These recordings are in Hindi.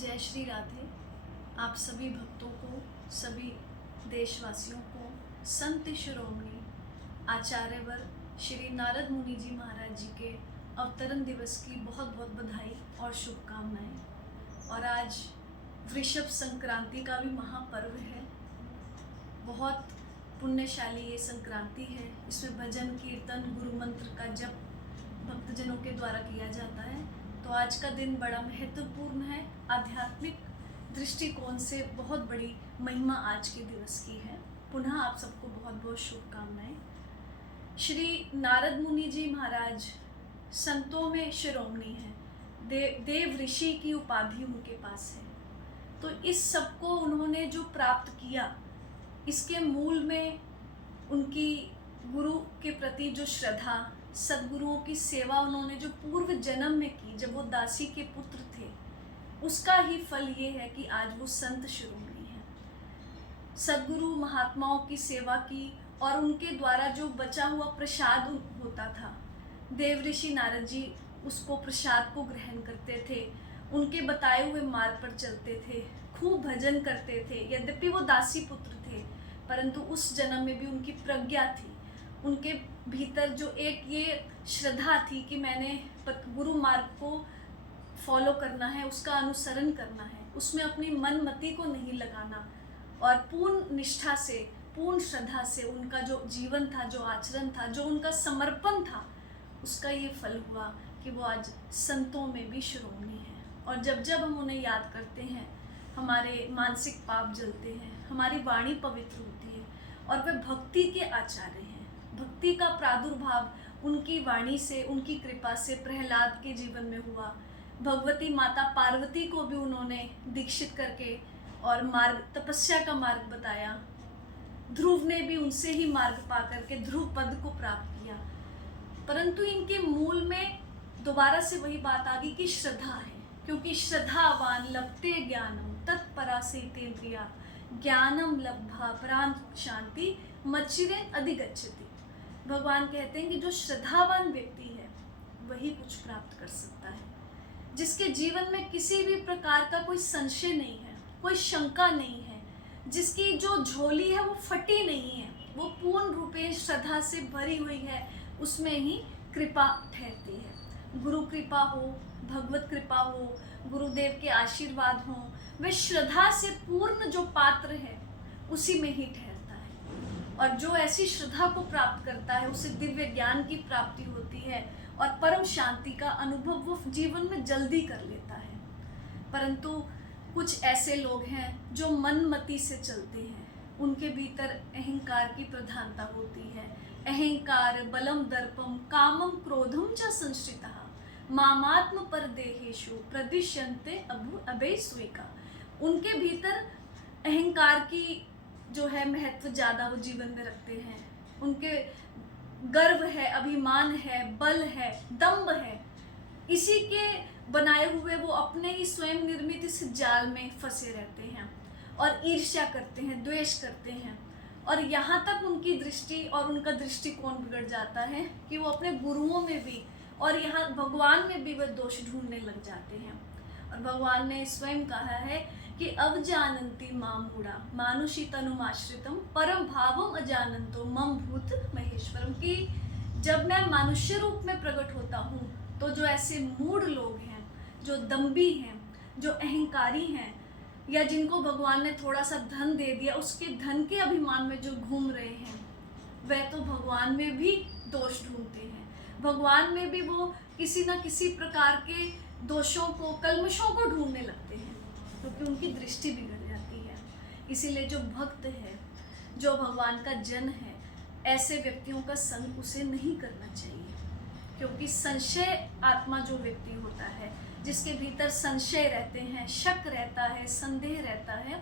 जय श्री राधे। आप सभी भक्तों को, सभी देशवासियों को संत शिरोमणि आचार्यवर श्री नारद मुनि जी महाराज जी के अवतरण दिवस की बहुत बहुत बधाई और शुभकामनाएं। और आज वृषभ संक्रांति का भी महापर्व है। बहुत पुण्यशाली ये संक्रांति है। इसमें भजन कीर्तन गुरु मंत्र का जप भक्तजनों के द्वारा किया जाता है। तो आज का दिन बड़ा महत्वपूर्ण है। आध्यात्मिक दृष्टिकोण से बहुत बड़ी महिमा आज के दिवस की है। पुनः आप सबको बहुत बहुत शुभकामनाएं। श्री नारद मुनि जी महाराज संतों में शिरोमणि हैं। देव ऋषि की उपाधि उनके पास है। तो इस सब को उन्होंने जो प्राप्त किया, इसके मूल में उनकी गुरु के प्रति जो श्रद्धा, सद्गुरुओं की सेवा उन्होंने जो पूर्व जन्म में की जब वो दासी के पुत्र थे, उसका ही फल ये है कि आज वो संत शिरोमणि हैं। सद्गुरु महात्माओं की सेवा की और उनके द्वारा जो बचा हुआ प्रसाद होता था, देव ऋषि नारद जी उसको प्रसाद को ग्रहण करते थे, उनके बताए हुए मार्ग पर चलते थे, खूब भजन करते थे। यद्यपि वो दासी पुत्र थे, परंतु उस जन्म में भी उनकी प्रज्ञा थी। उनके भीतर जो एक ये श्रद्धा थी कि मैंने गुरु मार्ग को फॉलो करना है, उसका अनुसरण करना है, उसमें अपनी मन मति को नहीं लगाना, और पूर्ण निष्ठा से, पूर्ण श्रद्धा से उनका जो जीवन था, जो आचरण था, जो उनका समर्पण था, उसका ये फल हुआ कि वो आज संतों में भी शिरोमणि है। और जब जब हम उन्हें याद करते हैं, हमारे मानसिक पाप जलते हैं, हमारी वाणी पवित्र होती है और वे भक्ति के आचार्य हैं। भक्ति का प्रादुर्भाव उनकी वाणी से, उनकी कृपा से प्रहलाद के जीवन में हुआ। भगवती माता पार्वती को भी उन्होंने दीक्षित करके और मार्ग, तपस्या का मार्ग बताया। ध्रुव ने भी उनसे ही मार्ग पा करके ध्रुव पद को प्राप्त किया। परंतु इनके मूल में दोबारा से वही बात आ गई कि श्रद्धा है, क्योंकि श्रद्धावान लभते ज्ञानम तत्परा से तेन्द्रिया ज्ञानम लब्धा परां शांति मच्चिरेन अधिगच्छति। भगवान कहते हैं कि जो श्रद्धावान व्यक्ति है वही कुछ प्राप्त कर सकता है, जिसके जीवन में किसी भी प्रकार का कोई संशय नहीं है, कोई शंका नहीं है, जिसकी जो झोली है वो फटी नहीं है, वो पूर्ण रूपे श्रद्धा से भरी हुई है, उसमें ही कृपा ठहरती है। गुरु कृपा हो, भगवत कृपा हो, गुरुदेव के आशीर्वाद हो, वे श्रद्धा से पूर्ण जो पात्र है उसी में ही ठहरता है। और जो ऐसी श्रद्धा को प्राप्त करता है उसे दिव्य ज्ञान की प्राप्ति होती है और परम शांति का अनुभव वो जीवन में जल्दी कर लेता है। परंतु कुछ ऐसे लोग हैं जो मनमति से चलते हैं, उनके भीतर अहंकार की प्रधानता होती है। अहंकार बलम दर्पम कामम क्रोधम च संश्रितः मामात्म परदेहेषु प्रदिश्यन्ते अभय स्वीका। उनके भीतर अहंकार की जो है महत्व ज़्यादा वो जीवन में रखते हैं। उनके गर्व है, अभिमान है, बल है, दम्भ है, इसी के बनाए हुए वो अपने ही स्वयं निर्मित इस जाल में फंसे रहते हैं और ईर्ष्या करते हैं, द्वेष करते हैं। और यहाँ तक उनकी दृष्टि और उनका दृष्टिकोण बिगड़ जाता है कि वो अपने गुरुओं में भी और यहाँ भगवान में भी वे दोष ढूंढने लग जाते हैं। और भगवान ने स्वयं कहा है कि अवजानन्ति माम मूढ़ा मानुषी तनुमाश्रितम परम भावम अजानन्तो मम भूत महेश्वरम। कि जब मैं मनुष्य रूप में प्रकट होता हूँ तो जो ऐसे मूढ़ लोग हैं, जो दम्भी हैं, जो अहंकारी हैं, या जिनको भगवान ने थोड़ा सा धन दे दिया, उसके धन के अभिमान में जो घूम रहे हैं, वह तो भगवान में भी दोष ढूंढते हैं। भगवान में भी वो किसी न किसी प्रकार के दोषों को, कल्मशों को ढूंढने लगते हैं, क्योंकि उनकी दृष्टि बिगड़ जाती है। इसीलिए जो भक्त है, जो भगवान का जन है, ऐसे व्यक्तियों का संग उसे नहीं करना चाहिए। क्योंकि संशय आत्मा जो व्यक्ति होता है, जिसके भीतर संशय रहते हैं, शक रहता है, संदेह रहता है,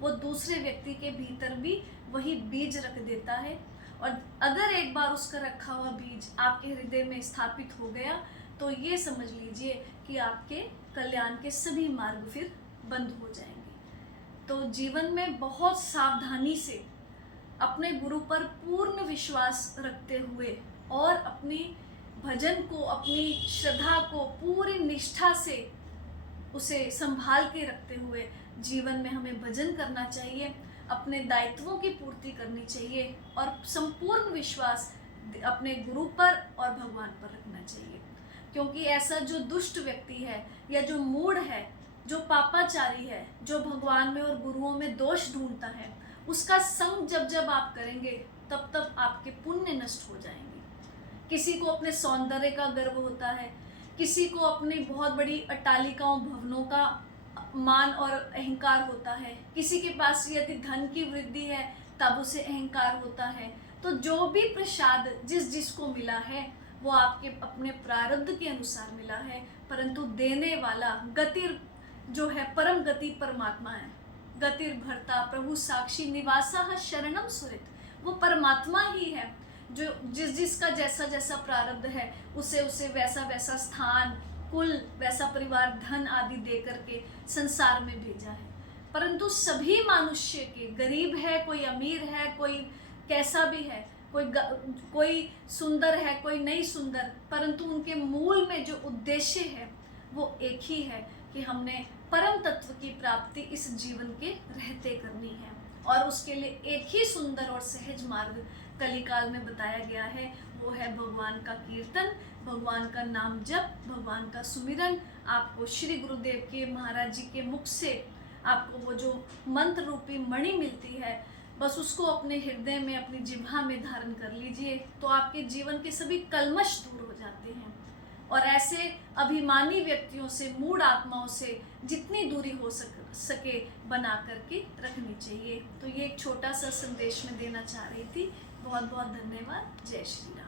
वो दूसरे व्यक्ति के भीतर भी वही बीज रख देता है। और अगर एक बार उसका रखा हुआ बीज आपके हृदय में स्थापित हो गया तो ये समझ लीजिए कि आपके कल्याण के सभी मार्ग फिर बंद हो जाएंगे। तो जीवन में बहुत सावधानी से अपने गुरु पर पूर्ण विश्वास रखते हुए और अपनी भजन को, अपनी श्रद्धा को पूरी निष्ठा से उसे संभाल के रखते हुए जीवन में हमें भजन करना चाहिए, अपने दायित्वों की पूर्ति करनी चाहिए और संपूर्ण विश्वास अपने गुरु पर और भगवान पर रखना चाहिए। क्योंकि ऐसा जो दुष्ट व्यक्ति है या जो मूढ़ है, जो पापाचारी है, जो भगवान में और गुरुओं में दोष ढूंढता है, उसका संग जब जब आप करेंगे तब तब आपके पुण्य नष्ट हो जाएंगे। किसी को अपने सौंदर्य का गर्व होता है, किसी को अपनी बहुत बड़ी अट्टालिकाओं भवनों का मान और अहंकार होता है, किसी के पास यदि धन की वृद्धि है तब उसे अहंकार होता है। तो जो भी प्रसाद जिस जिसको मिला है वो आपके अपने प्रारब्ध के अनुसार मिला है, परंतु देने वाला गतिर जो है परम गति परमात्मा है। गतिर भरता प्रभु साक्षी निवासा शरणम सुरित, वो परमात्मा ही है जो जिस जिसका जैसा जैसा प्रारब्ध है उसे उसे वैसा वैसा स्थान, कुल, वैसा परिवार, धन आदि दे करके संसार में भेजा है। परंतु सभी मनुष्य के, गरीब है, कोई अमीर है, कोई कैसा भी है, कोई सुंदर है, कोई नहीं सुंदर, परंतु उनके मूल में जो उद्देश्य है वो एक ही है कि हमने परम तत्व की प्राप्ति इस जीवन के रहते करनी है। और उसके लिए एक ही सुंदर और सहज मार्ग कलिकाल में बताया गया है, वो है भगवान का कीर्तन, भगवान का नाम जप, भगवान का सुमिरन। आपको श्री गुरुदेव के महाराज जी के मुख से आपको वो जो मंत्र रूपी मणि मिलती है, बस उसको अपने हृदय में, अपनी जिह्वा में धारण कर लीजिए, तो आपके जीवन के सभी कल्मश दूर हो जाते हैं। और ऐसे अभिमानी व्यक्तियों से, मूढ़ आत्माओं से जितनी दूरी हो सके बना करके रखनी चाहिए। तो ये एक छोटा सा संदेश मैं देना चाह रही थी। बहुत बहुत धन्यवाद। जय श्री राम।